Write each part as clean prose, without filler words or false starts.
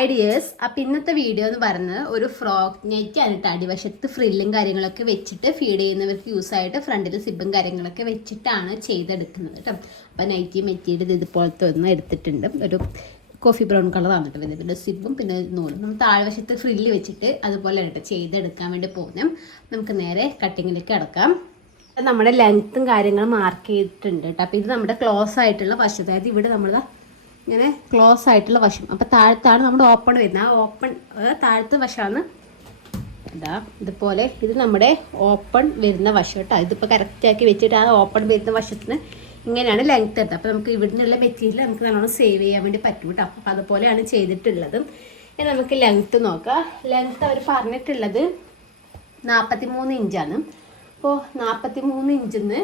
Ideas. അപ്പം ഇന്നത്തെ video എന്ന് പറയുന്നത് ഒരു ഫ്രോക്ക് നെറ്റ് ആണ്. അടിവശത്ത് ഫ്രില്ലും കാര്യങ്ങളൊക്കെ വെച്ചിട്ട് ഫീഡ് ചെയ്യുന്നവർക്ക് യൂസ് ആയിട്ട് ഫ്രണ്ടിൽ സിബും കാര്യങ്ങളൊക്കെ വെച്ചിട്ടാണ് ചെയ്തെടുക്കുന്നത് കേട്ടോ. അപ്പം നൈറ്റി മെറ്റീരിയൽ ഇതുപോലത്തെ ഒന്ന് എടുത്തിട്ടുണ്ട്. ഒരു കോഫി ബ്രൗൺ കളറാണ് കേട്ടോ. പിന്നെ സിബും പിന്നെ നൂലും നമ്മൾ താഴ്വശത്ത് ഫ്രില്ല് വെച്ചിട്ട് അതുപോലെ കേട്ടോ ചെയ്തെടുക്കാൻ വേണ്ടി പോകുന്നത്. നമുക്ക് നേരെ കട്ടിങ്ങിലേക്ക് കിടക്കാം. നമ്മുടെ ലെങ്ത്തും കാര്യങ്ങളും മാർക്ക് ചെയ്തിട്ടുണ്ട് കേട്ടോ. അപ്പം ഇത് നമ്മുടെ ക്ലോസ് ആയിട്ടുള്ള വശം, അതായത് ഇവിടെ നമ്മൾ ഇങ്ങനെ ക്ലോസ് ആയിട്ടുള്ള വശം. അപ്പം താഴത്താണ് നമ്മുടെ ഓപ്പൺ വരുന്നത്. ആ ഓപ്പൺ താഴത്തെ വശമാണ് ഇതാ ഇതുപോലെ. ഇത് നമ്മുടെ ഓപ്പൺ വരുന്ന വശം കേട്ടോ. ഇതിപ്പോൾ കറക്റ്റാക്കി വെച്ചിട്ട് ആ ഓപ്പൺ വരുന്ന വശത്തിന് ഇങ്ങനെയാണ് ലെങ്ത്ത് എടുത്തത്. അപ്പോൾ നമുക്ക് ഇവിടെ നിന്നുള്ള മെറ്റീരിയൽ നമുക്ക് നല്ലോണം സേവ് ചെയ്യാൻ വേണ്ടി പറ്റും കേട്ടോ. അപ്പോൾ അതുപോലെയാണ് ചെയ്തിട്ടുള്ളത്. ഇനി നമുക്ക് ലെങ്ത്ത് നോക്കാം. ലെങ്ത്ത് അവർ പറഞ്ഞിട്ടുള്ളത് 43 ഇഞ്ചാണ്. അപ്പോൾ 43 ഇഞ്ചിൽ നിന്ന്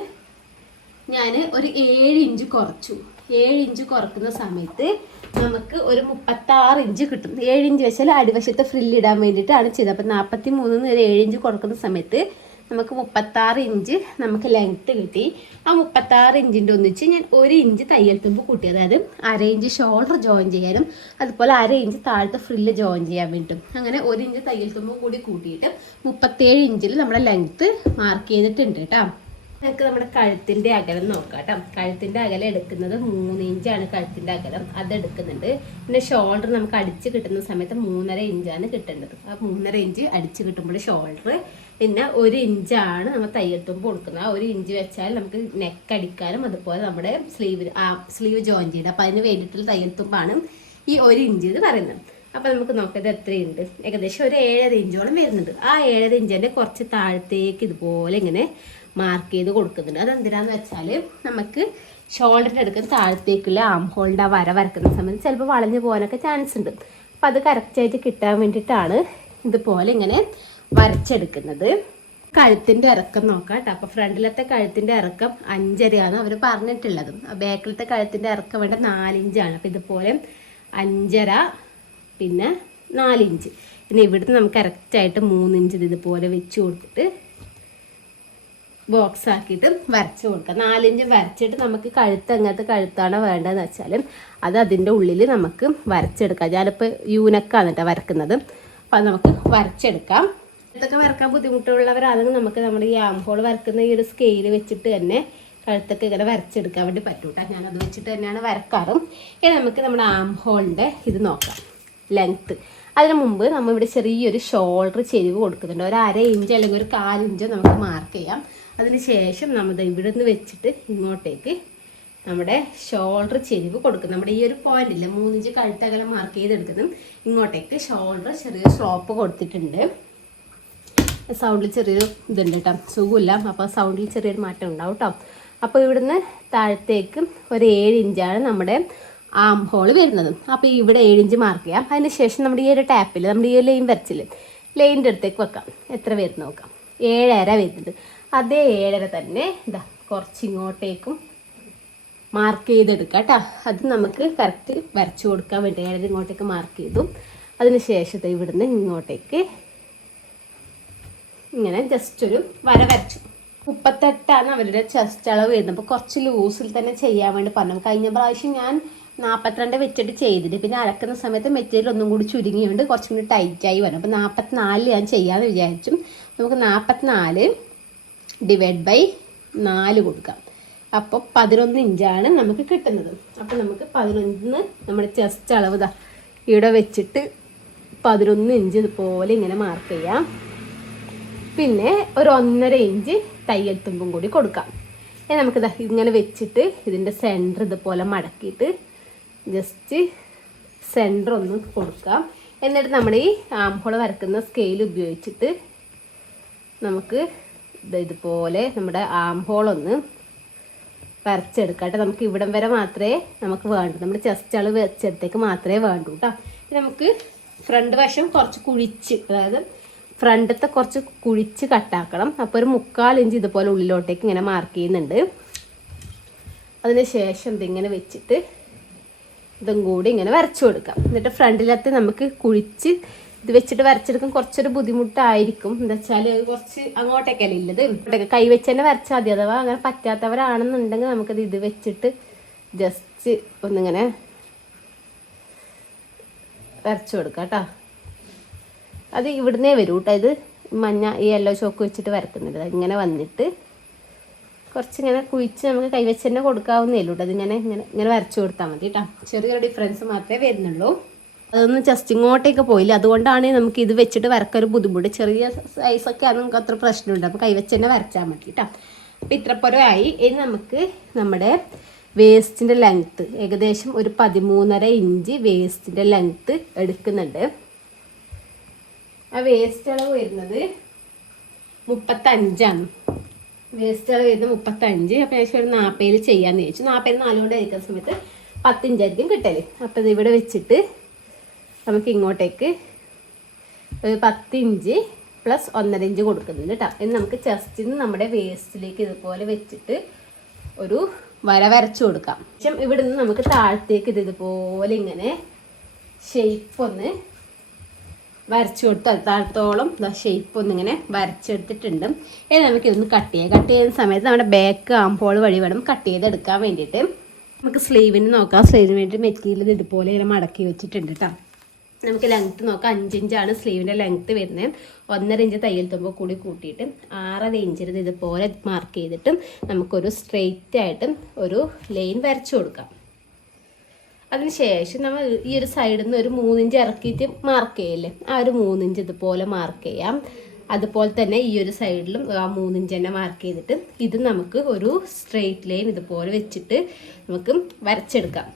ഞാൻ ഒരു 7 ഇഞ്ച് കുറച്ചു. 7 ഇഞ്ച് കുറക്കുന്ന സമയത്ത് നമുക്ക് ഒരു 36 ഇഞ്ച് കിട്ടും. 7 ഇഞ്ച് വെച്ചാൽ അടിവശത്ത് ഫ്രില്ലിടാൻ വേണ്ടിയിട്ടാണ് ചെയ്തത്. അപ്പം 43 ഒരു 7 ഇഞ്ച് കുറക്കുന്ന സമയത്ത് നമുക്ക് 36 ഇഞ്ച് നമുക്ക് ലെങ്ത്ത് കിട്ടി. ആ 36 ഇഞ്ചിൻ്റെ ഒന്നിച്ച് ഞാൻ 1 ഇഞ്ച് തയ്യൽ തുമ്പ് കൂട്ടി, അതായത് 1/2 ഇഞ്ച് ഷോൾഡർ ജോയിൻ ചെയ്യാനും അതുപോലെ 1/2 ഇഞ്ച് താഴത്തെ ഫ്രില്ല് ജോയിൻ ചെയ്യാൻ വേണ്ടിയിട്ടും അങ്ങനെ 1 ഇഞ്ച് തയ്യൽ തുമ്പ് കൂടി കൂട്ടിയിട്ട് 37 ഇഞ്ചിൽ നമ്മുടെ ലെങ്ത്ത് മാർക്ക് ചെയ്തിട്ടുണ്ട് കേട്ടോ. നമുക്ക് നമ്മുടെ കഴുത്തിൻ്റെ അകലം നോക്കാം കേട്ടോ. കഴുത്തിൻ്റെ അകലം എടുക്കുന്നത് 3 ഇഞ്ചാണ്. കഴുത്തിൻ്റെ അകലം അതെടുക്കുന്നുണ്ട്. പിന്നെ ഷോൾഡർ നമുക്ക് അടിച്ച് കിട്ടുന്ന സമയത്ത് 3.5 ഇഞ്ചാണ് കിട്ടേണ്ടത്. ആ 3.5 ഇഞ്ച് അടിച്ച് കിട്ടുമ്പോൾ ഷോൾഡർ, പിന്നെ 1 ഇഞ്ചാണ് നമ്മൾ തയ്യൽ തുമ്പ് കൊടുക്കുന്നത്. ആ 1 ഇഞ്ച് വെച്ചാൽ നമുക്ക് നെക്ക് അടിക്കാനും അതുപോലെ നമ്മുടെ സ്ലീവ് ജോയിൻ ചെയ്യണം. അപ്പം അതിന് വേണ്ടിയിട്ടുള്ള തയ്യൽ തുമ്പാണ് ഈ 1 ഇഞ്ച് എന്ന് പറയുന്നത്. അപ്പം നമുക്ക് നോക്കാം എത്രയുണ്ട്. ഏകദേശം ഒരു 7.5 ഇഞ്ചോളം വരുന്നുണ്ട്. ആ 7.5 ഇഞ്ചിൻ്റെ കുറച്ച് താഴത്തേക്ക് ഇതുപോലെ ഇങ്ങനെ മാർക്ക് ചെയ്ത് കൊടുക്കുന്നുണ്ട്. അതെന്തിനാന്ന് വെച്ചാൽ നമുക്ക് ഷോൾഡറിൻ്റെ അടുക്കുന്ന താഴത്തേക്കുള്ള ആം ഹോളിൻ്റെ ആ വരക്കുന്ന സമയത്ത് ചിലപ്പോൾ വളഞ്ഞു പോകാനൊക്കെ ചാൻസ് ഉണ്ട്. അപ്പം അത് കറക്റ്റായിട്ട് കിട്ടാൻ വേണ്ടിയിട്ടാണ് ഇതുപോലെ ഇങ്ങനെ വരച്ചെടുക്കുന്നത്. കഴുത്തിൻ്റെ ഇറക്കം നോക്കാം കേട്ടോ. അപ്പോൾ ഫ്രണ്ടിലത്തെ കഴുത്തിൻ്റെ ഇറക്കം 5.5 അവർ പറഞ്ഞിട്ടുള്ളത്. ബാക്കിലത്തെ കഴുത്തിൻ്റെ ഇറക്കം വേണ്ട 4 ഇഞ്ചാണ്. അപ്പോൾ ഇതുപോലെ 5.5 പിന്നെ 4 ഇഞ്ച്. പിന്നെ ഇവിടുന്ന് നമുക്ക് കറക്റ്റായിട്ട് 3 ഇഞ്ച് ഇതുപോലെ വെച്ച് കൊടുത്തിട്ട് ബോക്സ് ആക്കിയിട്ട് വരച്ച് കൊടുക്കാം. 4 ഇഞ്ച് വരച്ചിട്ട് നമുക്ക് കഴുത്ത് എങ്ങനത്തെ കഴുത്താണ് വേണ്ടതെന്ന് വെച്ചാൽ അത് അതിൻ്റെ ഉള്ളിൽ നമുക്ക് വരച്ചെടുക്കാം. ഞാനിപ്പോൾ യൂനക്കാണ് കേട്ടോ വരക്കുന്നത്. അപ്പോൾ അത് നമുക്ക് വരച്ചെടുക്കാം. ഇതൊക്കെ വരക്കാൻ ബുദ്ധിമുട്ടുള്ളവരാണെങ്കിൽ നമുക്ക് നമ്മുടെ ഈ ആം ഹോൾ വരക്കുന്ന ഈ ഒരു സ്കെയിൽ വെച്ചിട്ട് തന്നെ കഴുത്തൊക്കെ ഇങ്ങനെ വരച്ചെടുക്കാൻ വേണ്ടി പറ്റും കേട്ടോ. ഞാനത് വെച്ചിട്ട് തന്നെയാണ് വരക്കാറും. ഇനി നമുക്ക് നമ്മുടെ ആം ഹോളിൻ്റെ ഇത് നോക്കാം, ലെങ്ത്ത്. അതിന് മുമ്പ് നമ്മൾ ഇവിടെ ചെറിയൊരു ഷോൾഡർ ചെരിവ് കൊടുക്കുന്നുണ്ട്. ഒരു 1/2 ഇഞ്ച് അല്ലെങ്കിൽ ഒരു 1/4 ഇഞ്ച് നമുക്ക് മാർക്ക് ചെയ്യാം. അതിന് ശേഷം നമ്മൾ ഇവിടെ നിന്ന് വെച്ചിട്ട് ഇങ്ങോട്ടേക്ക് നമ്മുടെ ഷോൾഡർ ചെരിവ് കൊടുക്കും. നമ്മുടെ ഈ ഒരു പോയിന്റില്ല 3 ഇഞ്ച് കഴുത്തകലം മാർക്ക് ചെയ്തെടുക്കുന്നു. ഇങ്ങോട്ടേക്ക് ഷോൾഡർ ചെറിയൊരു സ്ലോപ്പ് കൊടുത്തിട്ടുണ്ട്. സൗണ്ടിൽ ചെറിയൊരു ഇതുണ്ട് കേട്ടോ, സുഖമില്ല. അപ്പോൾ സൗണ്ടിൽ ചെറിയൊരു മാറ്റം ഉണ്ടാവും കേട്ടോ. അപ്പോൾ ഇവിടുന്ന് താഴത്തേക്ക് ഒരു 7 ഇഞ്ചാണ് നമ്മുടെ ആം ഹോൾ വരുന്നത്. അപ്പോൾ ഇവിടെ 7 ഇഞ്ച് മാർക്ക് ചെയ്യാം. അതിന് ശേഷം നമ്മുടെ ഈ ഒരു ടാപ്പിൽ നമ്മുടെ ഈ ലൈൻ വരച്ചില് ലൈനിൻ്റെ അടുത്തേക്ക് വെക്കാം. എത്ര വരുന്ന നോക്കാം. 7.5 വരുന്നുണ്ട്. അതേ 7.5 തന്നെ ഇതാ കുറച്ച് ഇങ്ങോട്ടേക്കും മാർക്ക് ചെയ്തെടുക്കാം കേട്ടോ. അത് നമുക്ക് കറക്റ്റ് വരച്ചു കൊടുക്കാൻ വേണ്ടി 7.5 ഇങ്ങോട്ടേക്ക് മാർക്ക് ചെയ്തു. അതിന് ശേഷത്തെ ഇവിടുന്ന് ഇങ്ങോട്ടേക്ക് ഇങ്ങനെ ജസ്റ്റ് ഒരു വര വരച്ചു. 38 അവരുടെ ചെസ്റ്റ് അളവ് വരുന്നത്. അപ്പോൾ കുറച്ച് ലൂസിൽ തന്നെ ചെയ്യാൻ വേണ്ടി പറഞ്ഞു. കഴിഞ്ഞ പ്രാവശ്യം ഞാൻ 42 വെച്ചിട്ട് ചെയ്തിട്ട് പിന്നെ അലക്കുന്ന സമയത്ത് മെറ്റീരിയൽ ഒന്നും കൂടി ചുരുങ്ങിയുണ്ട് കുറച്ചും കൂടി ടൈറ്റായി വരും. അപ്പോൾ 44 ഞാൻ ചെയ്യാമെന്ന് വിചാരിച്ചു. നമുക്ക് 44 / 4 കൊടുക്കാം. അപ്പോൾ 11 ഇഞ്ചാണ് നമുക്ക് കിട്ടുന്നത്. അപ്പോൾ നമുക്ക് 11 നമ്മുടെ ചെസ്റ്റ് അളവ് ഇതാ ഇവിടെ വെച്ചിട്ട് 11 ഇഞ്ച് ഇതുപോലെ ഇങ്ങനെ മാർക്ക് ചെയ്യാം. പിന്നെ ഒരു 1.5 ഇഞ്ച് തയ്യൽ തുമ്പും കൂടി കൊടുക്കാം. നമുക്കിതാ ഇങ്ങനെ വെച്ചിട്ട് ഇതിൻ്റെ സെൻറ്റർ ഇതുപോലെ മടക്കിയിട്ട് ജസ്റ്റ് സെൻറ്റർ ഒന്ന് കൊടുക്കാം. എന്നിട്ട് നമ്മുടെ ഈ ആം ഹോൾ വരക്കുന്ന സ്കെയിൽ ഉപയോഗിച്ചിട്ട് നമുക്ക് ഇതുപോലെ നമ്മുടെ ആം ഹോൾ ഒന്ന് വരച്ചെടുക്കാം. നമുക്ക് ഇവിടം വരെ മാത്രമേ നമുക്ക് വേണ്ടൂ. നമ്മുടെ ചെസ്റ്റ് അളവ് വെച്ചെടുത്തേക്ക് മാത്രമേ വേണ്ടൂ കേട്ടോ. നമുക്ക് ഫ്രണ്ട് വശം കുറച്ച് കുഴിച്ച്, അതായത് ഫ്രണ്ടത്തെ കുറച്ച് കുഴിച്ച് കട്ടാക്കണം. അപ്പോൾ ഒരു 3/4 ഇഞ്ച് ഇതുപോലെ ഉള്ളിലോട്ടേക്ക് ഇങ്ങനെ മാർക്ക് ചെയ്യുന്നുണ്ട്. അതിന് ശേഷം ഇതിങ്ങനെ വെച്ചിട്ട് ഇതും കൂടി ഇങ്ങനെ വരച്ചു കൊടുക്കാം. എന്നിട്ട് ഫ്രണ്ടിലത്തെ നമുക്ക് കുഴിച്ച് ഇത് വെച്ചിട്ട് വരച്ചെടുക്കാൻ കുറച്ചൊരു ബുദ്ധിമുട്ടായിരിക്കും. എന്താ വെച്ചാൽ കുറച്ച് അങ്ങോട്ടേക്കല്ലേ ഉള്ളത്. ഇങ്ങോട്ടേക്ക് കൈ വെച്ച് തന്നെ വരച്ചാൽ മതി. അഥവാ അങ്ങനെ പറ്റാത്തവരാണെന്നുണ്ടെങ്കിൽ നമുക്കത് ഇത് വെച്ചിട്ട് ജസ്റ്റ് ഒന്നിങ്ങനെ വരച്ചു കൊടുക്കാം കേട്ടോ. അത് ഇവിടുന്നേ വരും കേട്ടോ. ഇത് മഞ്ഞ ഈ യെല്ലോ ചോക്ക് വെച്ചിട്ട് വരക്കുന്നുണ്ട്. ഇങ്ങനെ വന്നിട്ട് കുറച്ചിങ്ങനെ കുഴിച്ച് നമുക്ക് കൈവച്ച് തന്നെ കൊടുക്കാവുന്നേ ഉള്ളൂ കേട്ടോ. അതിങ്ങനെ ഇങ്ങനെ വരച്ചു കൊടുത്താൽ മതി കേട്ടോ. ചെറിയൊരു ഡിഫറൻസ് മാത്രമേ വരുന്നുള്ളൂ. അതൊന്നും ജസ്റ്റ് ഇങ്ങോട്ടേക്ക് പോയില്ല. അതുകൊണ്ടാണ് നമുക്ക് ഇത് വെച്ചിട്ട് വരക്കൊരു ബുദ്ധിമുട്ട്. ചെറിയ സൈസൊക്കെ അത് നമുക്ക് അത്ര പ്രശ്നമുണ്ട്. അപ്പോൾ കൈവച്ച് തന്നെ വരച്ചാൽ മതി കേട്ടോ. അപ്പോൾ ഇത്രപ്പുറമായി. ഇനി നമുക്ക് നമ്മുടെ വേസ്റ്റിൻ്റെ ലെങ്ത്ത് ഏകദേശം ഒരു 13.5 ഇഞ്ച് വേസ്റ്റിൻ്റെ ലെങ്ത്ത് എടുക്കുന്നുണ്ട്. ആ വേസ്റ്റ് അളവ് വരുന്നത് 35ആണ്. വേസ്റ്റ് അളവ് വരുന്നത് 35. അപ്പോൾ ഏകദേശം ഒരു 40 ചെയ്യാമെന്ന് ചോദിച്ചു. 40 4 കൊണ്ട് കഴിക്കുന്ന സമയത്ത് 10 ഇഞ്ചായിരിക്കും കിട്ടല്. അപ്പോൾ ഇത് ഇവിടെ വെച്ചിട്ട് നമുക്ക് ഇങ്ങോട്ടേക്ക് ഒരു 10 ഇഞ്ച് പ്ലസ് 1.5 ഇഞ്ച് കൊടുക്കുന്നുണ്ട് കേട്ടോ. ഇനി നമുക്ക് ചെസ്റ്റിൽ നിന്ന് നമ്മുടെ വേസ്റ്റിലേക്ക് ഇതുപോലെ വെച്ചിട്ട് ഒരു വര വരച്ചു കൊടുക്കാം. ശേഷം ഇവിടെ നിന്ന് നമുക്ക് താഴത്തേക്ക് ഇതുപോലെ ഇങ്ങനെ ഷേപ്പ് ഒന്ന് വരച്ചു കൊടുത്താൽ താഴത്തോളം ഷേപ്പ് ഒന്നിങ്ങനെ വരച്ചെടുത്തിട്ടുണ്ട്. ഇനി നമുക്കിതൊന്ന് കട്ട് ചെയ്യാം. കട്ട് ചെയ്യുന്ന സമയത്ത് നമ്മുടെ ബാക്ക് ആംപോൾ വഴി വേണം കട്ട് ചെയ്തെടുക്കാൻ വേണ്ടിയിട്ട്. നമുക്ക് സ്ലീവിന് നോക്കാം. സ്ലീവിന് വേണ്ടി മെറ്റീരിയൽ ഇതുപോലെ ഇങ്ങനെ മടക്കി വെച്ചിട്ടുണ്ട് കേട്ടോ. നമുക്ക് ലെങ്ത്ത് നോക്കാം. 5 ഇഞ്ചാണ് സ്ലീവിൻ്റെ ലെങ്ത്ത് വരുന്നത്. 1.5 ഇഞ്ച് തയ്യൽ തുമ്പ് കൂടി കൂട്ടിയിട്ട് 6.5 ഇഞ്ചിന് ഇതുപോലെ മാർക്ക് ചെയ്തിട്ട് നമുക്കൊരു സ്ട്രെയിറ്റ് ആയിട്ട് ഒരു ലൈൻ വരച്ചു കൊടുക്കാം. അതിനുശേഷം നമ്മൾ ഈ ഒരു സൈഡിൽ നിന്ന് ഒരു 3 ഇഞ്ച് ഇറക്കിയിട്ട് മാർക്ക് ചെയ്യില്ലേ, ആ ഒരു 3 ഇഞ്ച് ഇതുപോലെ മാർക്ക് ചെയ്യാം. അതുപോലെ തന്നെ ഈ ഒരു സൈഡിലും ആ 3 ഇഞ്ച് തന്നെ മാർക്ക് ചെയ്തിട്ട് ഇത് നമുക്ക് ഒരു സ്ട്രെയിറ്റ് ലൈൻ ഇതുപോലെ വെച്ചിട്ട് നമുക്ക് വരച്ചെടുക്കാം.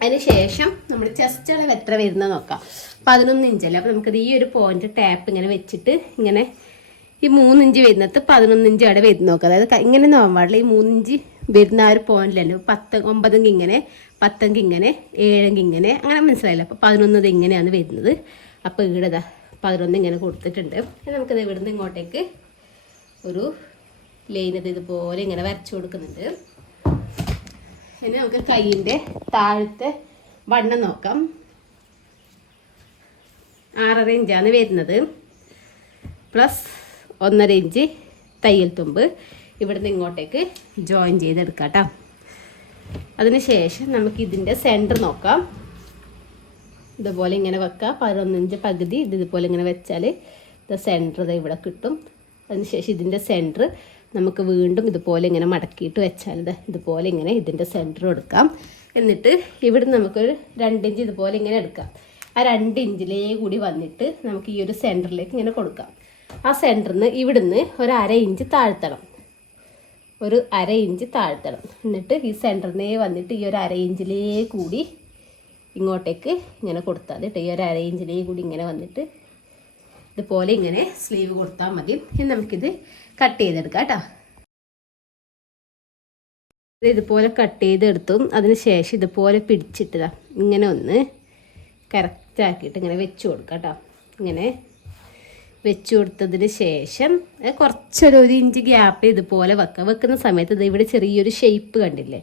അതിനുശേഷം നമ്മൾ ചെസ്റ്റ് അളവ് എത്ര വരുന്നത് നോക്കാം. 11 ഇഞ്ചല്ലേ. അപ്പോൾ നമുക്കിത് ഈ ഒരു പോയിന്റ് ടാപ്പ് ഇങ്ങനെ വെച്ചിട്ട് ഇങ്ങനെ ഈ 3 ഇഞ്ച് വരുന്നത് 11 ഇഞ്ച് അവിടെ വരുന്ന നോക്കാം. അതായത് ഇങ്ങനെ നോക്കാൻ പാടില്ല. ഈ 3 ഇഞ്ച് വരുന്ന ആ ഒരു പോയിന്റിലല്ലേ 9 ഇങ്ങനെ 10 ഇങ്ങനെ 7 ഇങ്ങനെ അങ്ങനെ മനസ്സിലായില്ല. അപ്പോൾ 11 ഇങ്ങനെയാണ് വരുന്നത്. അപ്പോൾ ഇവിടെ 11 ഇങ്ങനെ കൊടുത്തിട്ടുണ്ട്. നമുക്കിത് ഇവിടുന്ന് ഇങ്ങോട്ടേക്ക് ഒരു ലൈൻ ഇതുപോലെ ഇങ്ങനെ വരച്ചു കൊടുക്കുന്നുണ്ട്. ഇനി നമുക്ക് കൈയിൻ്റെ താഴത്തെ വണ്ണം നോക്കാം. 6.5 ഇഞ്ചാണ് വരുന്നത്. പ്ലസ് 1.5 ഇഞ്ച് തയ്യൽ തുമ്പ് ഇവിടുന്ന് ഇങ്ങോട്ടേക്ക് ജോയിൻ ചെയ്തെടുക്കാം കേട്ടോ. അതിനുശേഷം നമുക്ക് ഇതിൻ്റെ സെൻറ്റർ നോക്കാം. ഇതുപോലെ ഇങ്ങനെ വെക്കാം. 11 ഇഞ്ച് പകുതി ഇതുപോലെ ഇങ്ങനെ വെച്ചാൽ ഇത് സെൻറ്റർ ഇവിടെ കിട്ടും. അതിനുശേഷം ഇതിൻ്റെ സെൻറ്റർ നമുക്ക് വീണ്ടും ഇതുപോലെ ഇങ്ങനെ മടക്കിയിട്ട് വെച്ചാൽ ഇതുപോലെ ഇങ്ങനെ ഇതിൻ്റെ സെൻറ്റർ എടുക്കാം. എന്നിട്ട് ഇവിടെ നമുക്കൊരു 2 ഇഞ്ച് ഇതുപോലെ ഇങ്ങനെ എടുക്കാം. ആ 2 ഇഞ്ചിലേ കൂടി വന്നിട്ട് നമുക്ക് ഈ ഒരു സെൻറ്ററിലേക്ക് ഇങ്ങനെ കൊടുക്കാം. ആ സെൻറ്ററിന് ഇവിടുന്ന് ഒരു 1/2 ഇഞ്ച് താഴ്ത്തണം. ഒരു 1/2 ഇഞ്ച് താഴ്ത്തണം. എന്നിട്ട് ഈ സെൻറ്ററിനെ വന്നിട്ട് ഈ ഒരു 1/2 ഇഞ്ചിലേ കൂടി ഇങ്ങോട്ടേക്ക് ഇങ്ങനെ കൊടുത്താൽ കേട്ടോ. ഈ ഒരു 1/2 ഇഞ്ചിലേ കൂടി ഇങ്ങനെ വന്നിട്ട് ഇതുപോലെ ഇങ്ങനെ സ്ലീവ് കൊടുത്താൽ മതി. ഇനി നമുക്കിത് കട്ട് ചെയ്തെടുക്കാം കേട്ടോ. ഇതുപോലെ കട്ട് ചെയ്തെടുത്തു. അതിന് ശേഷം ഇതുപോലെ പിടിച്ചിട്ടതാ ഇങ്ങനെ ഒന്ന് കറക്റ്റാക്കിയിട്ട് ഇങ്ങനെ വെച്ച് കൊടുക്കാം കേട്ടോ. ഇങ്ങനെ വെച്ച് കൊടുത്തതിന് ശേഷം കുറച്ചൊരു 1 ഇഞ്ച് ഗ്യാപ്പ് ഇതുപോലെ വെക്കുന്ന സമയത്ത് ഇവിടെ ചെറിയൊരു ഷേപ്പ് കണ്ടില്ലേ,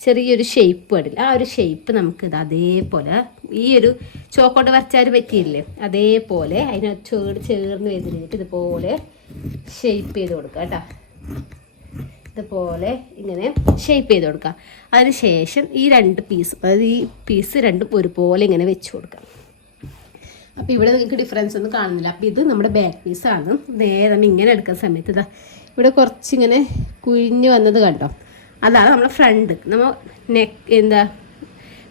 ചെറിയൊരു ഷേപ്പ് കണ്ടില്ല. ആ ഒരു ഷേപ്പ് നമുക്കിത് അതേപോലെ ഈ ഒരു ചോക്കോട്ട് വരച്ചാൽ പറ്റിയില്ലേ, അതേപോലെ അതിനോട് ചേർന്ന് വെച്ചിട്ട് ഇതുപോലെ ഷേപ്പ് ചെയ്ത് കൊടുക്കുക കേട്ടോ. ഇതുപോലെ ഇങ്ങനെ ഷേപ്പ് ചെയ്ത് കൊടുക്കുക. അതിന് ശേഷം ഈ 2 പീസ്, അതായത് ഈ പീസ് രണ്ടും ഒരുപോലെ ഇങ്ങനെ വെച്ച് കൊടുക്കാം. അപ്പോൾ ഇവിടെ നിങ്ങൾക്ക് ഡിഫറൻസ് ഒന്നും കാണുന്നില്ല. അപ്പോൾ ഇത് നമ്മുടെ ബാക്ക് പീസാണ്. നേരെ നമ്മൾ ഇങ്ങനെ എടുക്കുന്ന സമയത്ത് ഇതാ ഇവിടെ കുറച്ചിങ്ങനെ കുഴിഞ്ഞ് വന്നത് കണ്ടോ, അതാണ് നമ്മുടെ ഫ്രണ്ട്. നമ്മൾ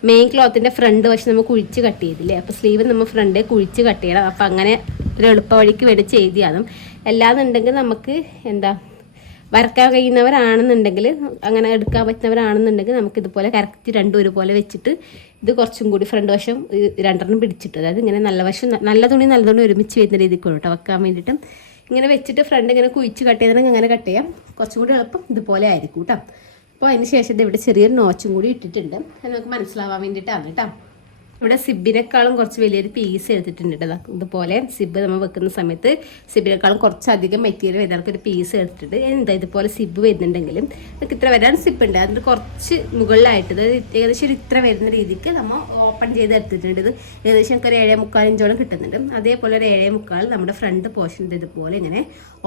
മെയിൻ ക്ലോത്തിൻ്റെ ഫ്രണ്ട് വശം നമ്മൾ കുഴിച്ച് കട്ട് ചെയ്തില്ലേ. അപ്പോൾ സ്ലീവ് നമ്മൾ ഫ്രണ്ടേ കുഴിച്ച് കട്ട് ചെയ്യണം. അപ്പോൾ അങ്ങനെ ഒരു എളുപ്പ വഴിക്ക് വേണ്ടി ചെയ്തിയാണ്. അല്ലാന്നുണ്ടെങ്കിൽ നമുക്ക് വരക്കാൻ കഴിയുന്നവരാണെന്നുണ്ടെങ്കിൽ, അങ്ങനെ എടുക്കാൻ പറ്റുന്നവരാണെന്നുണ്ടെങ്കിൽ നമുക്കിതുപോലെ കറക്റ്റ് രണ്ടും ഒരുപോലെ വെച്ചിട്ട് ഇത് കുറച്ചും കൂടി ഫ്രണ്ട് വശം 2 പിടിച്ചിട്ട്, അതായത് ഇങ്ങനെ നല്ല വശം നല്ല തുണി ഒരുമിച്ച് വരുന്ന രീതിക്ക് കേട്ടോ വെക്കാൻ വേണ്ടിയിട്ട് ഇങ്ങനെ വെച്ചിട്ട് ഫ്രണ്ട് ഇങ്ങനെ കുഴിച്ച് കട്ട് ചെയ്തിട്ടുണ്ടെങ്കിൽ അങ്ങനെ കട്ട് ചെയ്യാം. കുറച്ചും കൂടി എളുപ്പം ഇതുപോലെ ആയിരിക്കും കേട്ടോ. അപ്പോൾ അതിന് ശേഷം ഇവിടെ ചെറിയൊരു നോച്ചും കൂടി ഇട്ടിട്ടുണ്ട്. അത് നമുക്ക് മനസ്സിലാവാൻ വേണ്ടിയിട്ടാണ് കേട്ടോ. ഇവിടെ സിബിനേക്കാളും കുറച്ച് വലിയൊരു പീസ് എടുത്തിട്ടുണ്ട് കേട്ടോ. ഇതുപോലെ സിബ് നമ്മൾ വെക്കുന്ന സമയത്ത് സിബിനേക്കാളും കുറച്ചധികം മെറ്റീരിയൽ വരുന്നവർക്ക് ഒരു പീസ് എടുത്തിട്ടുണ്ട്. ഇതുപോലെ സിബ് വരുന്നുണ്ടെങ്കിലും നമുക്ക് ഇത്ര വരാൻ സിബ് ഉണ്ട്. അതിൻ്റെ കുറച്ച് മുകളിലായിട്ട് ഏകദേശം ഇത്ര വരുന്ന രീതിക്ക് നമ്മൾ ഓപ്പൺ ചെയ്ത് എടുത്തിട്ടുണ്ട്. ഇത് ഏകദേശം നമുക്ക് ഒരു 7.25 ഇഞ്ചോളം കിട്ടുന്നുണ്ട്. അതേപോലെ ഒരു 7.25 നമ്മുടെ ഫ്രണ്ട് പോർഷൻ ഇതുപോലെ ഇങ്ങനെ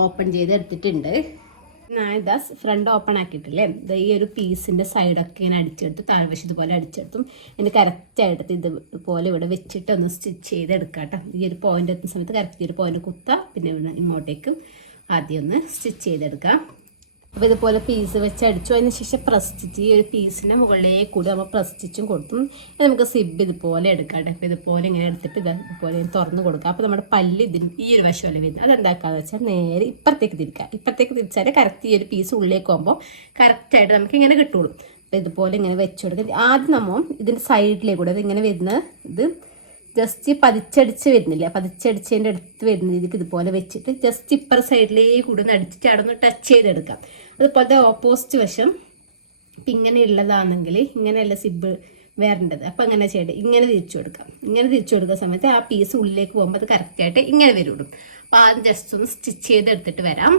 ഓപ്പൺ ചെയ്ത് എടുത്തിട്ടുണ്ട്. ഞാൻ ഇതാ ഫ്രണ്ട് ഓപ്പൺ ആക്കിയിട്ടില്ലേ, ഇത് ഈ ഒരു പീസിൻ്റെ സൈഡൊക്കെ ഇങ്ങനെ അടിച്ചെടുത്ത് താഴ്വശം ഇതുപോലെ അടിച്ചെടുത്തും ഇതിന് കറക്റ്റായിട്ട് ഇതുപോലെ ഇവിടെ വെച്ചിട്ട് ഒന്ന് സ്റ്റിച്ച് ചെയ്തെടുക്കാം കേട്ടോ. ഈ ഒരു പോയിന്റ് എത്തുന്ന സമയത്ത് കറക്റ്റ് ഒരു പോയിന്റ് കുത്താം, പിന്നെ ഇവിടെ ഇങ്ങോട്ടേക്കും ആദ്യം ഒന്ന് സ്റ്റിച്ച് ചെയ്തെടുക്കാം. അപ്പോൾ ഇതുപോലെ പീസ് വെച്ച് അടിച്ചു, അതിന് ശേഷം പ്രസ് സ്റ്റിച്ച്, ഈ ഒരു പീസിൻ്റെ മുകളിലേക്ക് കൂടി നമ്മൾ പ്രസ് സ്റ്റിച്ചും കൊടുത്തും നമുക്ക് സിബ് ഇതുപോലെ എടുക്കാം കേട്ടോ. അപ്പോൾ ഇതുപോലെ ഇങ്ങനെ എടുത്തിട്ട് ഇതുപോലെ തുറന്ന് കൊടുക്കാം. അപ്പോൾ നമ്മുടെ പല്ല് ഈ ഒരു വശമല്ല വരുന്നത്, അതെന്താക്കാന്ന് വെച്ചാൽ നേരെ ഇപ്പുറത്തേക്ക് തിരിക്കുക. ഇപ്പുറത്തേക്ക് തിരിച്ചാൽ കറക്റ്റ് ഈ ഒരു പീസ് ഉള്ളിലേക്ക് പോകുമ്പോൾ കറക്റ്റായിട്ട് നമുക്ക് ഇങ്ങനെ കിട്ടുള്ളൂ. അപ്പോൾ ഇതുപോലെ ഇങ്ങനെ വെച്ച് കൊടുക്കുക. ആദ്യം നമ്മൾ ഇതിൻ്റെ സൈഡിലേക്ക് കൂടെ ഇതിങ്ങനെ വരുന്ന ഇത് ജസ്റ്റ് പതിച്ചടിച്ച് വരുന്നില്ല, പതിച്ചടിച്ചതിൻ്റെ അടുത്ത് വരുന്ന രീതിക്ക് ഇതുപോലെ വെച്ചിട്ട് ജസ്റ്റ് ഇപ്പുറ സൈഡിലേക്ക് കൂടി ഒന്ന് അടിച്ചിട്ട് അവിടെ ഒന്ന് ടച്ച് ചെയ്തെടുക്കാം. അതുപോലത്തെ ഓപ്പോസിറ്റ് വശം ഇപ്പം ഇങ്ങനെയുള്ളതാണെങ്കിൽ ഇങ്ങനെയല്ല സിബ് വരേണ്ടത്, അപ്പം അങ്ങനെ ചെയ്യേണ്ടത് ഇങ്ങനെ തിരിച്ചു കൊടുക്കാം. ഇങ്ങനെ തിരിച്ചു കൊടുക്കുന്ന സമയത്ത് ആ പീസ് ഉള്ളിലേക്ക് പോകുമ്പോൾ അത് കറക്റ്റായിട്ട് ഇങ്ങനെ വരുള്ളൂ. അപ്പോൾ ആദ്യം ജസ്റ്റ് ഒന്ന് സ്റ്റിച്ച് ചെയ്തെടുത്തിട്ട് വരാം.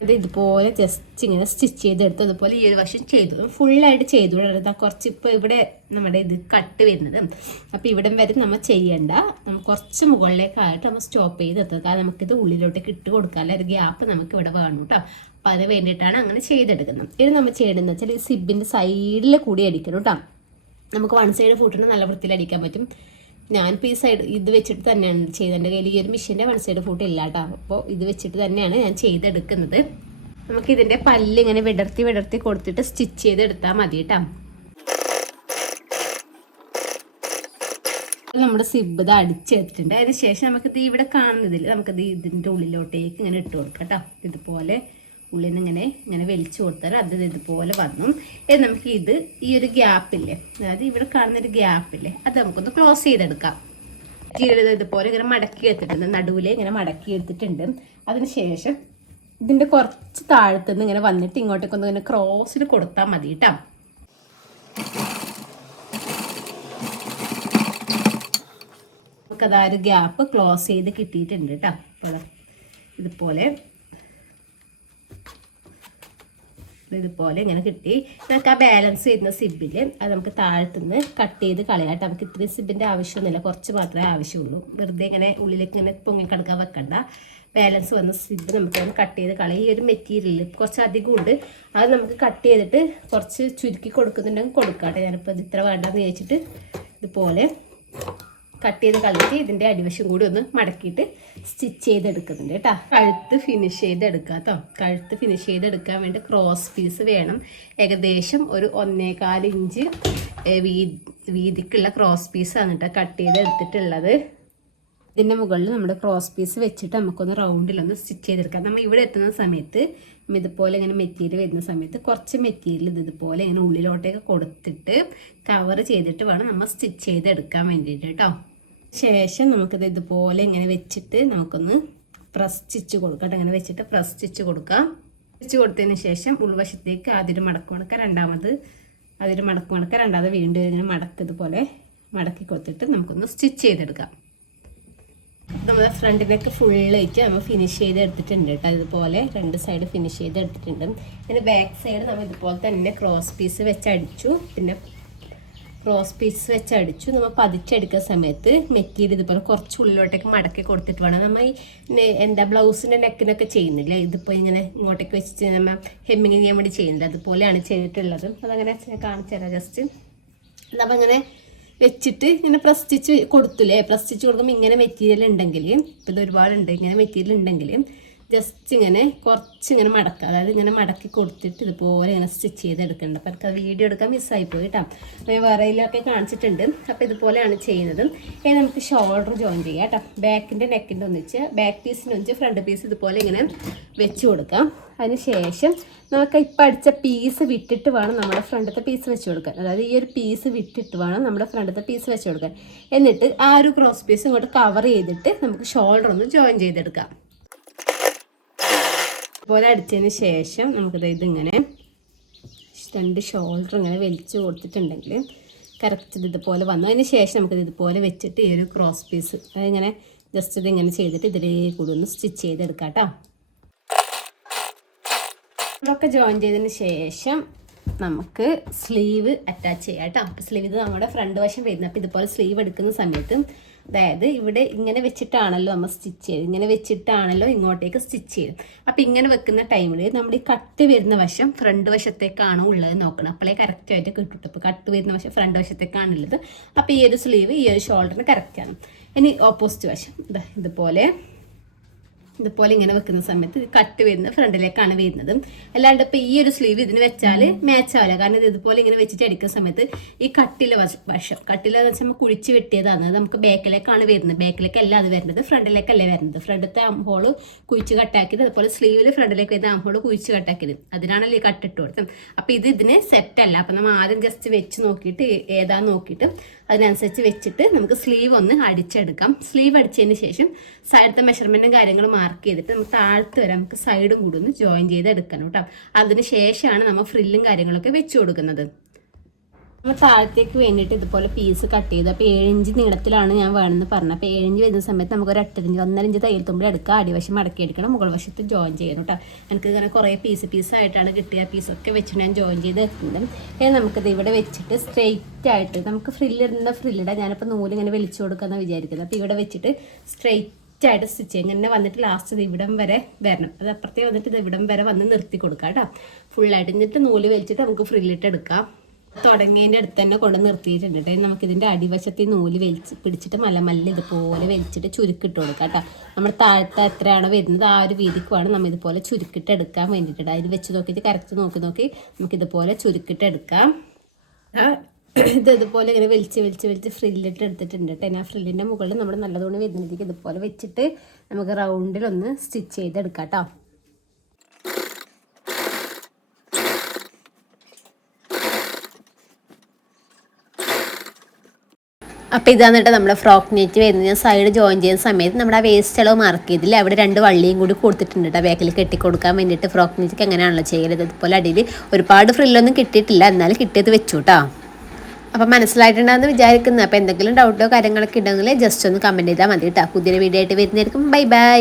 അത് ഇതുപോലെ ജസ്റ്റ് ഇങ്ങനെ സ്റ്റിച്ച് ചെയ്തെടുത്ത് അതുപോലെ ഈ ഒരു വശം ചെയ്തു, ഫുള്ളായിട്ട് ചെയ്തു വിടരുത്. കുറച്ച് ഇപ്പോൾ ഇവിടെ നമ്മുടെ ഇത് കട്ട് വരുന്നത്, അപ്പോൾ ഇവിടം വരെ നമ്മൾ ചെയ്യണ്ട, നമ്മൾ കുറച്ച് മുകളിലേക്കായിട്ട് നമ്മൾ സ്റ്റോപ്പ് ചെയ്ത് എത്തുക. കാരണം നമുക്കിത് ഉള്ളിലോട്ടേക്ക് ഇട്ട് കൊടുക്കാമല്ല, ഒരു ഗ്യാപ്പ് നമുക്ക് ഇവിടെ വേണം കേട്ടോ. അപ്പോൾ അതിന് വേണ്ടിയിട്ടാണ് അങ്ങനെ ചെയ്തെടുക്കുന്നത്. ഇത് നമ്മൾ ചെയ്യണമെന്ന് വെച്ചാൽ ഈ സിബിൻ്റെ സൈഡിൽ കൂടി അടിക്കണം കേട്ടോ. നമുക്ക് വൺ സൈഡ് ഫൂട്ടിന് നല്ല വൃത്തിയിൽ അടിക്കാൻ പറ്റും. ഞാനിപ്പോൾ ഈ സൈഡ് ഇത് വെച്ചിട്ട് തന്നെയാണ് ചെയ്തത്. എൻ്റെ കയ്യിൽ ഈ ഒരു മെഷീൻ്റെ വൺ സൈഡ് ഫൂട്ട് ഇല്ല കേട്ടോ. അപ്പോൾ ഇത് വെച്ചിട്ട് തന്നെയാണ് ഞാൻ ചെയ്തെടുക്കുന്നത്. നമുക്കിതിൻ്റെ പല്ല് ഇങ്ങനെ വിടർത്തി കൊടുത്തിട്ട് സ്റ്റിച്ച് ചെയ്തെടുത്താൽ മതി കേട്ടോ. നമ്മുടെ സിബ് ഇത് അടിച്ചെടുത്തിട്ടുണ്ട്. അതിന് ശേഷം നമുക്കിത് ഇവിടെ കാണുന്നതിൽ നമുക്കിത് ഇതിൻ്റെ ഉള്ളിലോട്ടേക്ക് ഇങ്ങനെ ഇട്ട് കൊടുക്കാം കേട്ടോ. ഇതുപോലെ ഉള്ളിൽ നിന്ന് ഇങ്ങനെ വലിച്ചു കൊടുത്താൽ അത് ഇതുപോലെ വന്നു. നമുക്ക് ഈ ഒരു ഗ്യാപ്പില്ലേ, അതായത് ഇവിടെ കാണുന്നൊരു ഗ്യാപ്പില്ലേ, അത് നമുക്കൊന്ന് ക്ലോസ് ചെയ്തെടുക്കാം. ഇതുപോലെ ഇങ്ങനെ മടക്കി എടുത്തിട്ടുണ്ട്, നടുവിലെ ഇങ്ങനെ മടക്കി എടുത്തിട്ടുണ്ട്. അതിന് ശേഷം ഇതിൻ്റെ കുറച്ച് താഴത്തുനിന്ന് ഇങ്ങനെ വന്നിട്ട് ഇങ്ങോട്ടേക്കൊന്ന് ഇങ്ങനെ ക്രോസിൽ കൊടുത്താൽ മതി കേട്ടോ. നമുക്കതാ ഒരു ഗ്യാപ്പ് ക്ലോസ് ചെയ്ത് കിട്ടിയിട്ടുണ്ട് കേട്ടോ. അപ്പോൾ ഇതുപോലെ ഇങ്ങനെ കിട്ടി. നമുക്ക് ആ ബാലൻസ് ചെയ്യുന്ന സിബിൽ അത് നമുക്ക് താഴത്തുനിന്ന് കട്ട് ചെയ്ത് കളയാം. നമുക്ക് ഇത്രയും സിബിൻ്റെ ആവശ്യമൊന്നുമില്ല, കുറച്ച് മാത്രമേ ആവശ്യമുള്ളൂ. വെറുതെ ഇങ്ങനെ ഉള്ളിലേക്ക് ഇങ്ങനെ പൊങ്ങിക്കിടക്കാൻ വെക്കണ്ട. ബാലൻസ് വന്ന സിബ് നമുക്ക് കട്ട് ചെയ്ത് കളയാം. ഈ ഒരു മെറ്റീരിയൽ കുറച്ച് അധികം ഉണ്ട്, അത് നമുക്ക് കട്ട് ചെയ്തിട്ട് കുറച്ച് ചുരുക്കി കൊടുക്കുന്നുണ്ടെങ്കിൽ കൊടുക്കാം. ഞാനിപ്പോൾ ഇത് ഇത്ര വേണ്ടെന്ന് ചോദിച്ചിട്ട് ഇതുപോലെ കട്ട് ചെയ്ത് കളഞ്ഞിട്ട് ഇതിൻ്റെ അടിവശം കൂടി ഒന്ന് മടക്കിയിട്ട് സ്റ്റിച്ച് ചെയ്തെടുക്കുന്നുണ്ട് കേട്ടോ. കഴുത്ത് ഫിനിഷ് ചെയ്തെടുക്കാം കേട്ടോ. കഴുത്ത് ഫിനിഷ് ചെയ്തെടുക്കാൻ വേണ്ടി ക്രോസ് പീസ് വേണം. ഏകദേശം ഒരു 1.25 ഇഞ്ച് വീതിക്കുള്ള ക്രോസ് പീസാണ് കേട്ടോ കട്ട് ചെയ്തെടുത്തിട്ടുള്ളത്. ഇതിൻ്റെ മുകളിൽ നമ്മുടെ ക്രോസ് പീസ് വെച്ചിട്ട് നമുക്കൊന്ന് റൗണ്ടിലൊന്ന് സ്റ്റിച്ച് ചെയ്തെടുക്കാം. നമ്മൾ ഇവിടെ എത്തുന്ന സമയത്ത് ഇതുപോലെ ഇങ്ങനെ മെറ്റീരിയൽ വരുന്ന സമയത്ത് കുറച്ച് മെറ്റീരിയൽ ഇതുപോലെ ഇങ്ങനെ ഉള്ളിലോട്ടേക്ക് കൊടുത്തിട്ട് കവർ ചെയ്തിട്ട് വേണം നമ്മൾ സ്റ്റിച്ച് ചെയ്തെടുക്കാൻ വേണ്ടിയിട്ട് കേട്ടോ. ശേഷം നമുക്കിത് ഇതുപോലെ ഇങ്ങനെ വെച്ചിട്ട് നമുക്കൊന്ന് പ്രസ് സ്റ്റിച്ച് കൊടുക്കാം. അങ്ങനെ വെച്ചിട്ട് പ്രസ് സ്റ്റിച്ച് കൊടുക്കാം. സ്റ്റിച്ച് കൊടുത്തതിന് ശേഷം ഉൾവശത്തേക്ക് ആദ്യം മടക്ക് രണ്ടാമത് വീണ്ടും ഇങ്ങനെ ഇതുപോലെ മടക്കി കൊടുത്തിട്ട് നമുക്കൊന്ന് സ്റ്റിച്ച് ചെയ്തെടുക്കാം. നമ്മുടെ ഫ്രണ്ടിലേക്ക് ഫുള്ളായിട്ട് നമ്മൾ ഫിനിഷ് ചെയ്തെടുത്തിട്ടുണ്ട് കേട്ടോ. ഇതുപോലെ രണ്ട് സൈഡ് ഫിനിഷ് ചെയ്തെടുത്തിട്ടുണ്ട്. പിന്നെ ബാക്ക് സൈഡ് നമ്മൾ ഇതുപോലെ തന്നെ ക്രോസ് പീസ് വെച്ചടിച്ചു. നമ്മൾ പതിച്ചെടുക്കുന്ന സമയത്ത് മെറ്റീരിയൽ ഇതുപോലെ കുറച്ച് ഉള്ളിലോട്ടേക്ക് മടക്കി കൊടുത്തിട്ട് വേണം നമ്മൾ ഈ ബ്ലൗസിൻ്റെ നെക്കിനൊക്കെ ചെയ്യുന്നില്ല. ഇതിപ്പോൾ ഇങ്ങനെ ഇങ്ങോട്ടേക്ക് വെച്ചിട്ട് നമ്മൾ ഹെമ്മിങ് ചെയ്യാൻ വേണ്ടി ചെയ്യുന്നില്ല, അതുപോലെയാണ് ചെയ്തിട്ടുള്ളത്. അതങ്ങനെ കാണിച്ചു തരാം ജസ്റ്റ്. അപ്പം അങ്ങനെ വെച്ചിട്ട് ഇങ്ങനെ പ്രസ് സ്റ്റിച്ച് കൊടുത്തില്ലേ, പ്രസ് സ്റ്റിച്ച് കൊടുക്കുമ്പോൾ ഇങ്ങനെ മെറ്റീരിയൽ ഉണ്ടെങ്കിൽ, ഇപ്പോൾ ഇത് ഒരുപാടുണ്ട്, ഇങ്ങനെ മെറ്റീരിയൽ ഉണ്ടെങ്കിൽ ജസ്റ്റ് ഇങ്ങനെ കുറച്ചിങ്ങനെ മടക്കുക. അതായത് ഇങ്ങനെ മടക്കി കൊടുത്തിട്ട് ഇതുപോലെ ഇങ്ങനെ സ്റ്റിച്ച് ചെയ്തെടുക്കുന്നുണ്ട്. അപ്പോൾ എനിക്ക് അത് വീഡിയോ എടുക്കാൻ മിസ്സായിപ്പോയി കേട്ടോ. അപ്പോൾ വേറെയിലൊക്കെ കാണിച്ചിട്ടുണ്ട്. അപ്പോൾ ഇതുപോലെയാണ് ചെയ്യുന്നത്. ഇനി നമുക്ക് ഷോൾഡർ ജോയിൻ ചെയ്യാം കേട്ടോ. ബാക്കിൻ്റെ നെക്കിൻ്റെ ഒന്നിച്ച് ബാക്ക് പീസിനൊന്നിച്ച് ഫ്രണ്ട് പീസ് ഇതുപോലെ ഇങ്ങനെ വെച്ച് കൊടുക്കാം. അതിന് ശേഷം നമുക്ക് ഇപ്പം അടിച്ച പീസ് വിട്ടിട്ട് വേണം നമ്മുടെ ഫ്രണ്ടത്തെ പീസ് വെച്ച് കൊടുക്കാൻ. അതായത് ഈ ഒരു പീസ് വിട്ടിട്ട് വേണം നമ്മുടെ ഫ്രണ്ടത്തെ പീസ് വെച്ച് കൊടുക്കാൻ. എന്നിട്ട് ആ ഒരു ക്രോസ് പീസ് ഇങ്ങോട്ട് കവർ ചെയ്തിട്ട് നമുക്ക് ഷോൾഡർ ഒന്ന് ജോയിൻ ചെയ്തെടുക്കാം. ഇതുപോലെ അടിച്ചതിന് ശേഷം നമുക്കിത് ഇതിങ്ങനെ രണ്ട് ഷോൾഡർ ഇങ്ങനെ വലിച്ചു കൊടുത്തിട്ടുണ്ടെങ്കിൽ കറക്റ്റ് ഇതുപോലെ വന്നു. അതിന് ശേഷം നമുക്കിത് ഇതുപോലെ വെച്ചിട്ട് ഈ ഒരു ക്രോസ് പീസ് അതിങ്ങനെ ജസ്റ്റ് ഇതിങ്ങനെ ചെയ്തിട്ട് ഇതിലേ കൂടി ഒന്ന് സ്റ്റിച്ച് ചെയ്തെടുക്കാം കേട്ടോ. ഇതൊക്കെ ജോയിൻ ചെയ്തതിന് ശേഷം നമുക്ക് സ്ലീവ് അറ്റാച്ച് ചെയ്യാം കേട്ടോ. അപ്പോൾ സ്ലീവ് ഇത് നമ്മുടെ ഫ്രണ്ട് വശം വരുന്നത്. അപ്പോൾ ഇതുപോലെ സ്ലീവ് എടുക്കുന്ന സമയത്ത് അതായത് ഇവിടെ ഇങ്ങനെ വെച്ചിട്ടാണല്ലോ നമ്മൾ സ്റ്റിച്ച് ചെയ്ത്, ഇങ്ങനെ വെച്ചിട്ടാണല്ലോ ഇങ്ങോട്ടേക്ക് സ്റ്റിച്ച് ചെയ്ത്. അപ്പം ഇങ്ങനെ വെക്കുന്ന ടൈമിൽ നമ്മുടെ ഈ കട്ട് വരുന്ന വശം ഫ്രണ്ട് വശത്തേക്കാണോ ഉള്ളത് നോക്കണം. അപ്പോഴേ കറക്റ്റായിട്ട് കിട്ടും. അപ്പോൾ കട്ട് വരുന്ന വശം ഫ്രണ്ട് വശത്തേക്കാണുള്ളത്. അപ്പോൾ ഈ ഒരു സ്ലീവ് ഈ ഒരു ഷോൾഡറിന് കറക്റ്റാണ്. ഇനി ഓപ്പോസിറ്റ് വശം ഇതുപോലെ ഇങ്ങനെ വെക്കുന്ന സമയത്ത് കട്ട് വരുന്നത് ഫ്രണ്ടിലേക്കാണ് വരുന്നത്. അല്ലാണ്ട് ഇപ്പം ഈ ഒരു സ്ലീവ് ഇതിന് വെച്ചാൽ മാച്ച് ആവില്ല. കാരണം ഇത് ഇതുപോലെ ഇങ്ങനെ വെച്ചിട്ട് അടിക്കുന്ന സമയത്ത് ഈ കട്ടിലെ വശം കട്ടിലെന്ന് വെച്ചാൽ നമ്മൾ കുഴിച്ച് വെട്ടിയതാണ്, നമുക്ക് ബാക്കിലേക്കാണ് വരുന്നത്. ബാക്കിലേക്കല്ല അത് വരുന്നത്, ഫ്രണ്ടിലേക്കല്ലേ വരുന്നത്. ഫ്രണ്ടിലത്തെ ആംഹോള് കുഴിച്ച് കട്ടാക്കിയത്, അതുപോലെ സ്ലീവിൽ ഫ്രണ്ടിലേക്ക് വരുന്ന ആംഹോള് കുഴിച്ച് കട്ടാക്കിയത്, അതിനാണല്ലോ ഈ കട്ടിട്ട് കൊടുത്തത്. അപ്പം ഇതിന് സെറ്റല്ല. അപ്പം നമ്മൾ ആദ്യം ജസ്റ്റ് വെച്ച് നോക്കിയിട്ട് ഏതാന്ന് നോക്കിയിട്ട് അതിനനുസരിച്ച് വെച്ചിട്ട് നമുക്ക് സ്ലീവ് ഒന്ന് അടിച്ചെടുക്കാം. സ്ലീവ് അടിച്ചതിന് ശേഷം സൈഡത്തെ മെഷർമെൻറ്റും കാര്യങ്ങളും മാർക്ക് ചെയ്തിട്ട് നമുക്ക് താഴത്ത് വരെ നമുക്ക് സൈഡും കൂടി ഒന്ന് ജോയിൻ ചെയ്ത് എടുക്കണം കേട്ടോ. അതിന് ശേഷമാണ് നമ്മൾ ഫ്രില്ലും കാര്യങ്ങളൊക്കെ വെച്ച് കൊടുക്കുന്നത്. നമ്മൾ താഴത്തേക്ക് വേണ്ടിയിട്ട് ഇതുപോലെ പീസ് കട്ട് ചെയ്ത്, അപ്പോൾ 7 ഇഞ്ച് നീളത്തിലാണ് ഞാൻ വേണമെന്ന് പറഞ്ഞത്. അപ്പോൾ 7 ഇഞ്ച് വരുന്ന സമയത്ത് നമുക്ക് ഒരു 8 ഇഞ്ച് 1.5 ഇഞ്ച് തയ്യൽ തുമ്പിൽ എടുക്കുക, അടിവശം മടക്കി എടുക്കണം, മുകൾ വശത്ത് ജോയിൻ ചെയ്യണം കേട്ടോ. എനിക്ക് ഇങ്ങനെ കുറേ പീസായിട്ടാണ് കിട്ടിയ പീസൊക്കെ വെച്ചിട്ട് ഞാൻ ജോയിൻ ചെയ്ത് വെക്കുന്നത്. ഇനി നമുക്കിത് ഇവിടെ വെച്ചിട്ട് സ്ട്രെയിറ്റ് ആയിട്ട് നമുക്ക് ഫ്രില്ലിടാം. ഞാനിപ്പോൾ നൂലിങ്ങനെ വലിച്ചു കൊടുക്കാമെന്ന് വിചാരിക്കുന്നത്. അപ്പോൾ ഇവിടെ വെച്ചിട്ട് സ്ട്രെയിറ്റ് ആയിട്ട് സ്റ്റിച്ച് ചെയ്യും. ഇങ്ങനെ വന്നിട്ട് ലാസ്റ്റ് ഇവിടം വരെ വരണം. അത് അപ്പുറത്തേ വന്നിട്ട് ഇത് ഇവിടം വരെ വന്ന് നിർത്തി കൊടുക്കാം കേട്ടോ. ഫുള്ളായിട്ട്. എന്നിട്ട് നൂല് വലിച്ചിട്ട് നമുക്ക് ഫ്രില്ലിട്ട് എടുക്കാം. തുടങ്ങിയതിൻ്റെ അടുത്ത് തന്നെ കൊണ്ട് നിർത്തിയിട്ടുണ്ട് കേട്ടോ. നമുക്കിതിൻ്റെ അടിവശത്ത് ഈ നൂല് പിടിച്ചിട്ട് മല്ല ഇതുപോലെ വലിച്ചിട്ട് ചുരുക്കിട്ട് കൊടുക്കാം കേട്ടോ. നമ്മൾ താഴത്തെ എത്രയാണോ വരുന്നത് ആ ഒരു വീതിക്കുമാണ് നമ്മൾ ഇതുപോലെ ചുരുക്കിട്ട് എടുക്കാൻ വേണ്ടിയിട്ട്. അതിൽ വെച്ച് നോക്കിയിട്ട് കറക്റ്റ് നോക്കി നമുക്കിതുപോലെ ചുരുക്കിട്ട് എടുക്കാം. ഇതുപോലെ ഇങ്ങനെ വലിച്ച് ഫ്രില്ലിട്ട് എടുത്തിട്ടുണ്ട് കേട്ടോ. ആ ഫ്രില്ലിൻ്റെ മുകളിൽ നമ്മൾ നല്ല തുണി വരുന്നതിലേക്ക് ഇതുപോലെ വെച്ചിട്ട് നമുക്ക് റൗണ്ടിലൊന്ന് സ്റ്റിച്ച് ചെയ്തെടുക്കാം കേട്ടോ. അപ്പോൾ ഇതാണ് കേട്ടോ നമ്മുടെ ഫ്രോക്ക് നെറ്റ് വരുന്നത്. ഞാൻ സൈഡ് ജോയിൻ ചെയ്യുന്ന സമയത്ത് നമ്മുടെ ആ വേസ്റ്റ് അളവ് മാർക്ക് ചെയ്തില്ല, അവിടെ 2 വള്ളിയും കൂടി കൊടുത്തിട്ടുണ്ട് കേട്ടോ. ബാക്കിൽ കെട്ടിക്കൊടുക്കാൻ വേണ്ടിയിട്ട് ഫ്രോക്ക് നെറ്റ് എങ്ങനെയാണല്ലോ ചെയ്യരുത്. അതുപോലെ അടിയിൽ ഒരുപാട് ഫ്രില്ലൊന്നും കിട്ടിയിട്ടില്ല, എന്നാലും കിട്ടിയത് വെച്ചു കേട്ടോ. അപ്പോൾ മനസ്സിലായിട്ടുണ്ടാകുമെന്ന് വിചാരിക്കുന്നത്. അപ്പോൾ എന്തെങ്കിലും ഡൗട്ടോ കാര്യങ്ങളൊക്കെ ഉണ്ടെങ്കിൽ ജസ്റ്റ് ഒന്ന് കമൻറ്റ് ചെയ്താൽ മതി കേട്ടോ. പുതിയൊരു വീഡിയോ ആയിട്ട് വരുന്നതായിരിക്കും. ബൈ.